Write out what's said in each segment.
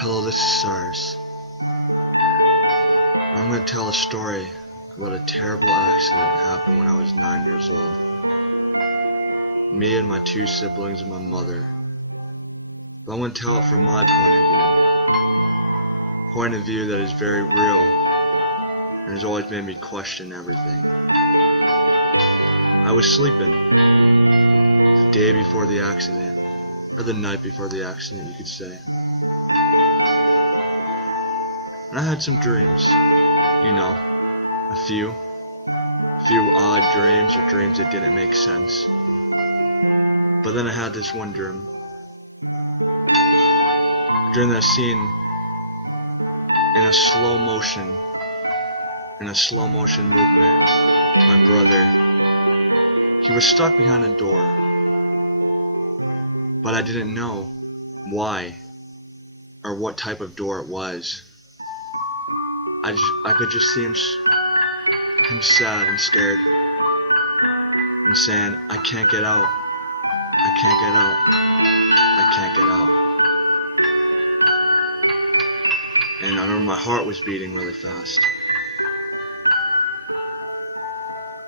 Hello, this is Cyrus. I'm going to tell a story about a terrible accident that happened when I was 9 years old. Me and my two siblings and my mother. But I'm going to tell it from my point of view. Point of view that is very real and has always made me question everything. I was sleeping the day before the accident, or the night before the accident, you could say. And I had some dreams, a few odd dreams or dreams that didn't make sense. But then I had this one dream. A dream that I seen in a slow motion movement, my brother, he was stuck behind a door, but I didn't know why or what type of door it was. I could just see him sad and scared and saying, I can't get out, I can't get out, I can't get out. And I remember my heart was beating really fast.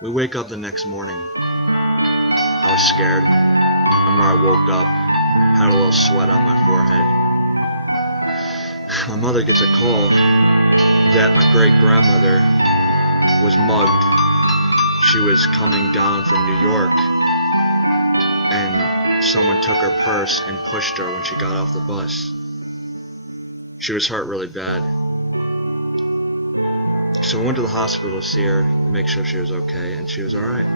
We wake up the next morning. I was scared. I remember I woke up, had a little sweat on my forehead. My mother gets a call that my great-grandmother was mugged. She was coming down from New York, and someone took her purse and pushed her when she got off the bus. She was hurt really bad. So we went to the hospital to see her to make sure she was okay, and she was alright.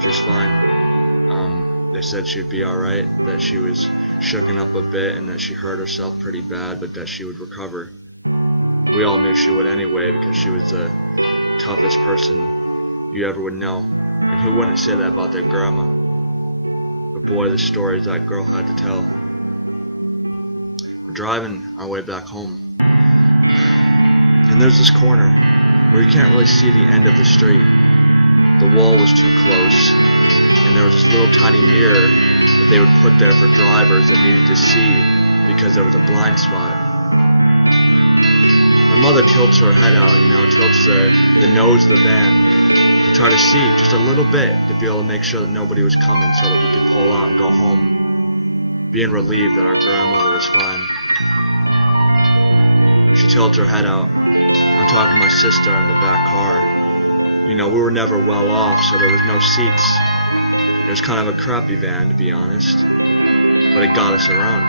She was fine. They said she'd be alright, that she was shooken up a bit, and that she hurt herself pretty bad, but that she would recover. We all knew she would anyway, because she was the toughest person you ever would know. And who wouldn't say that about their grandma? But boy, the stories that girl had to tell. We're driving our way back home, and there's this corner where you can't really see the end of the street. The wall was too close, and there was this little tiny mirror that they would put there for drivers that needed to see because there was a blind spot. My mother tilts her head out, tilts the nose of the van to try to see just a little bit, to be able to make sure that nobody was coming so that we could pull out and go home, being relieved that our grandmother was fine. She tilts her head out. I'm talking to my sister in the back car. We were never well off, so there was no seats. It was kind of a crappy van, to be honest, but it got us around.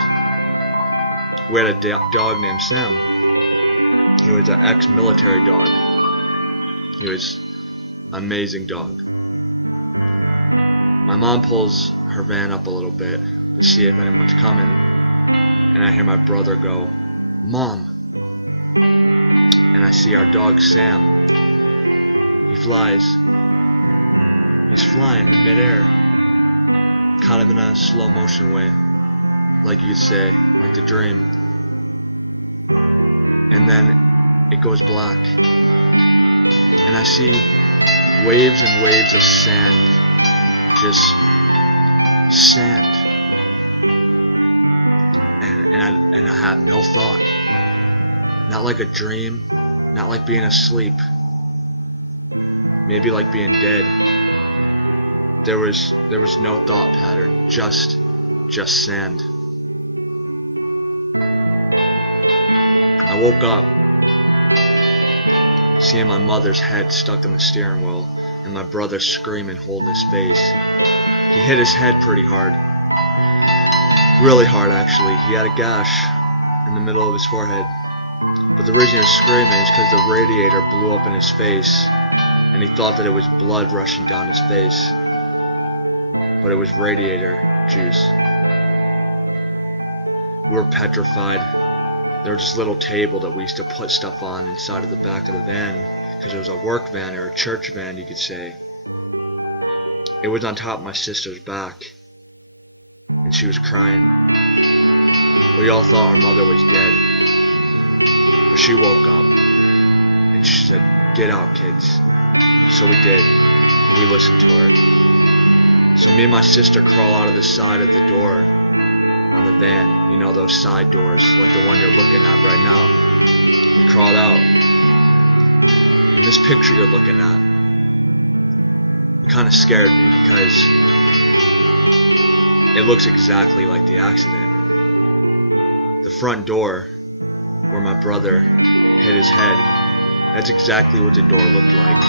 We had a dog named Sam. He was an ex-military dog. He was an amazing dog. My mom pulls her van up a little bit to see if anyone's coming, and I hear my brother go, "Mom!" And I see our dog Sam. He flies. He's flying in midair, kind of in a slow motion way, like you could say, like the dream. And then it goes black, and I see waves and waves of sand, just sand, and I have no thought, not like a dream, not like being asleep, maybe like being dead. There was no thought pattern, just sand. I woke up seeing my mother's head stuck in the steering wheel and my brother screaming, holding his face. He hit his head pretty hard. Really hard, actually. He had a gash in the middle of his forehead. But the reason he was screaming is because the radiator blew up in his face, and he thought that it was blood rushing down his face. But it was radiator juice. We were petrified. There was this little table that we used to put stuff on inside of the back of the van, because it was a work van or a church van, you could say. It was on top of my sister's back, and she was crying. We all thought our mother was dead, but she woke up, and she said, "Get out, kids." So we did. We listened to her. So me and my sister crawl out of the side of the door, on the van. You know, those side doors, like the one you're looking at right now. We crawled out. And this picture you're looking at, it kind of scared me because it looks exactly like the accident. The front door, where my brother hit his head, that's exactly what the door looked like.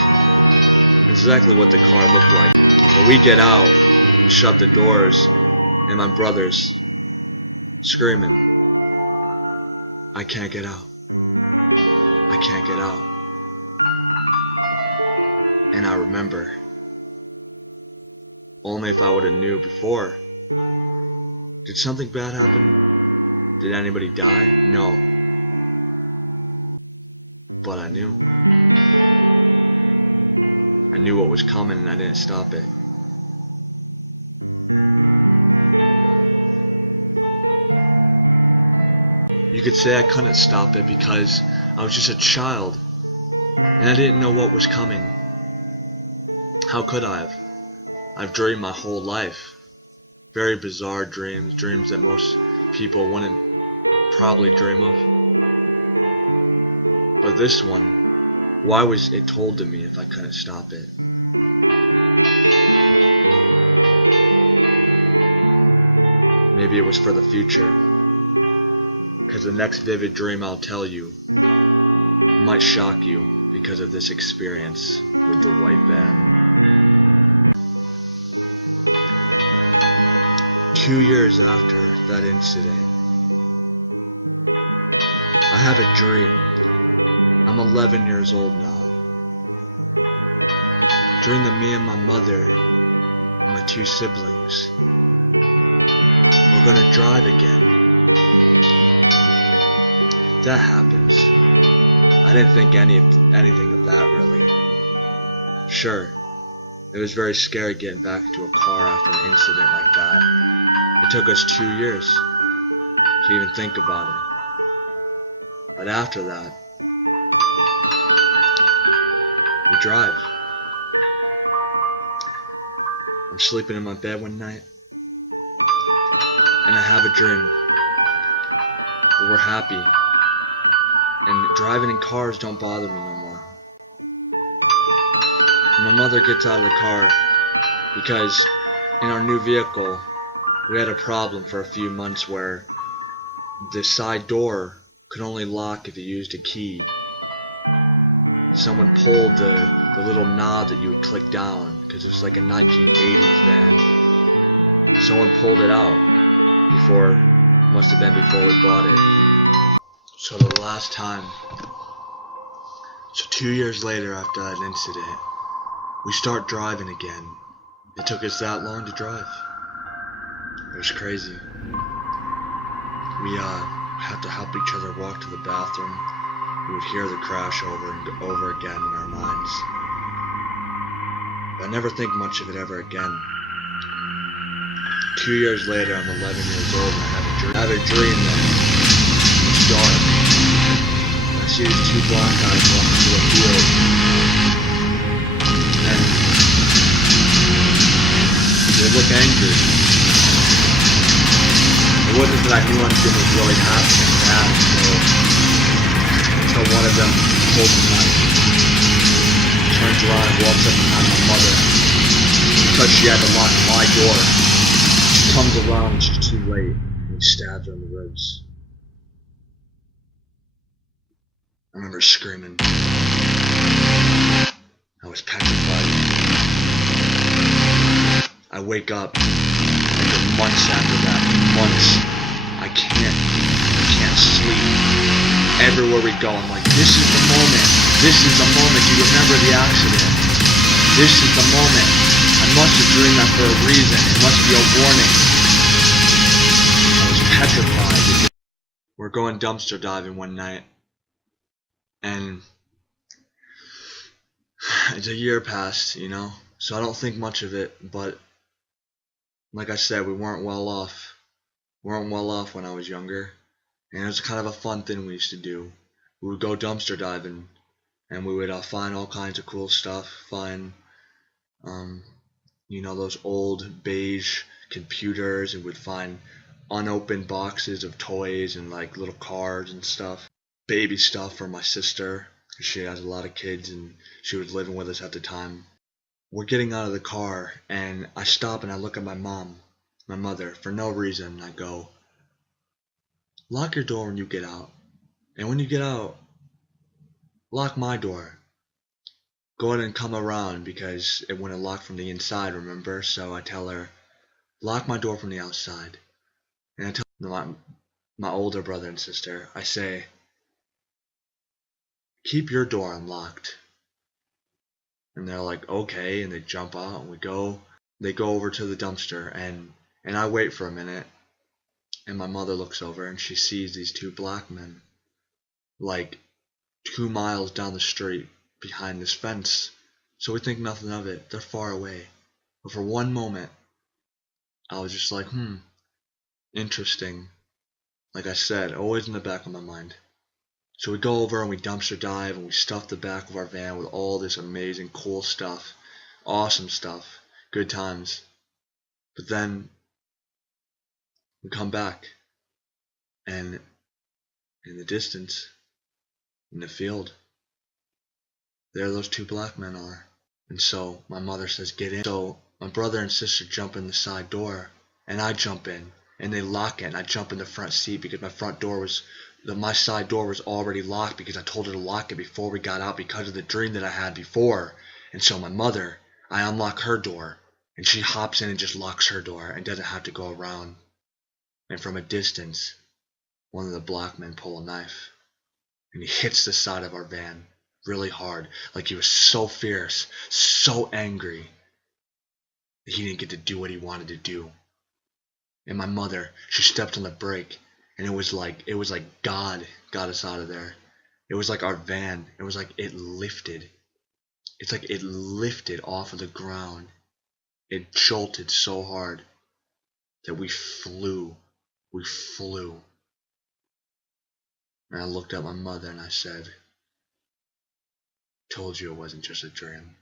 Exactly what the car looked like. But we get out and shut the doors, and my brother's screaming, "I can't get out. I can't get out." And I remember, only if I would have knew before. Did something bad happen? Did anybody die? No. But I knew. I knew what was coming and I didn't stop it. You could say I couldn't stop it because I was just a child and I didn't know what was coming. How could I have? I've dreamed my whole life. Very bizarre dreams that most people wouldn't probably dream of. But this one, why was it told to me if I couldn't stop it? Maybe it was for the future. Because the next vivid dream I'll tell you might shock you because of this experience with the white van. 2 years after that incident, I have a dream. I'm 11 years old now. A dream that me and my mother and my 2 siblings were gonna drive again. That happens. I didn't think anything of that really. Sure, it was very scary getting back into a car after an incident like that. It took us 2 years to even think about it. But after that, we drive. I'm sleeping in my bed one night, and I have a dream. But we're happy, and driving in cars don't bother me no more. My mother gets out of the car because in our new vehicle, we had a problem for a few months where the side door could only lock if you used a key. Someone pulled the little knob that you would click down because it was like a 1980s van. Someone pulled it out must have been before we bought it. So 2 years later after that incident, we start driving again. It took us that long to drive. It was crazy. We had to help each other walk to the bathroom. We would hear the crash over and over again in our minds. But I never think much of it ever again. 2 years later, I'm 11 years old and I have a dream that it's dark. And I see these 2 black guys walking through a field. And they look angry. It wasn't that I knew anything was really happening bad until one of them pulls a knife, turns around and walks up behind my mother. Because she had to lock my door, she comes around and she's too late, and he stabs her in the ribs. I remember screaming. I was petrified. I wake up months after that. Months. I can't sleep. Everywhere we go, I'm like, this is the moment. This is the moment. Do you remember the accident? This is the moment. I must have dreamed that for a reason. It must be a warning. I was petrified. We're going dumpster diving one night, and it's a year past, so I don't think much of it, but like I said, we weren't well off. We weren't well off when I was younger, and it was kind of a fun thing we used to do. We would go dumpster diving, and we would find all kinds of cool stuff. Find, those old beige computers, and we'd find unopened boxes of toys and like little cards and stuff. Baby stuff for my sister, 'cause she has a lot of kids and she was living with us at the time. We're getting out of the car and I stop and I look at my mother, for no reason. I go, lock your door when you get out. And when you get out, lock my door. Go ahead and come around because it wouldn't lock from the inside, remember? So I tell her, lock my door from the outside. And I tell my older brother and sister, I say, keep your door unlocked. And they're like, okay, and they jump out and they go over to the dumpster and I wait for a minute and my mother looks over and she sees these two black men like 2 miles down the street behind this fence. So we think nothing of it. They're far away. But for one moment, I was just like, interesting. Like I said, always in the back of my mind. So we go over and we dumpster dive and we stuff the back of our van with all this amazing, cool stuff. Awesome stuff. Good times. But then we come back and in the distance, in the field, there those two black men are. And so my mother says, get in. So my brother and sister jump in the side door and I jump in and they lock it and I jump in the front seat because my side door was already locked because I told her to lock it before we got out because of the dream that I had before. And so my mother, I unlock her door and she hops in and just locks her door and doesn't have to go around. And from a distance, one of the black men pull a knife and he hits the side of our van really hard. Like he was so fierce, so angry that he didn't get to do what he wanted to do. And my mother, she stepped on the brake and it was like God got us out of there. It was like our van, it was like it lifted. It's like it lifted off of the ground. It jolted so hard that we flew. We flew. And I looked at my mother and I said, told you it wasn't just a dream.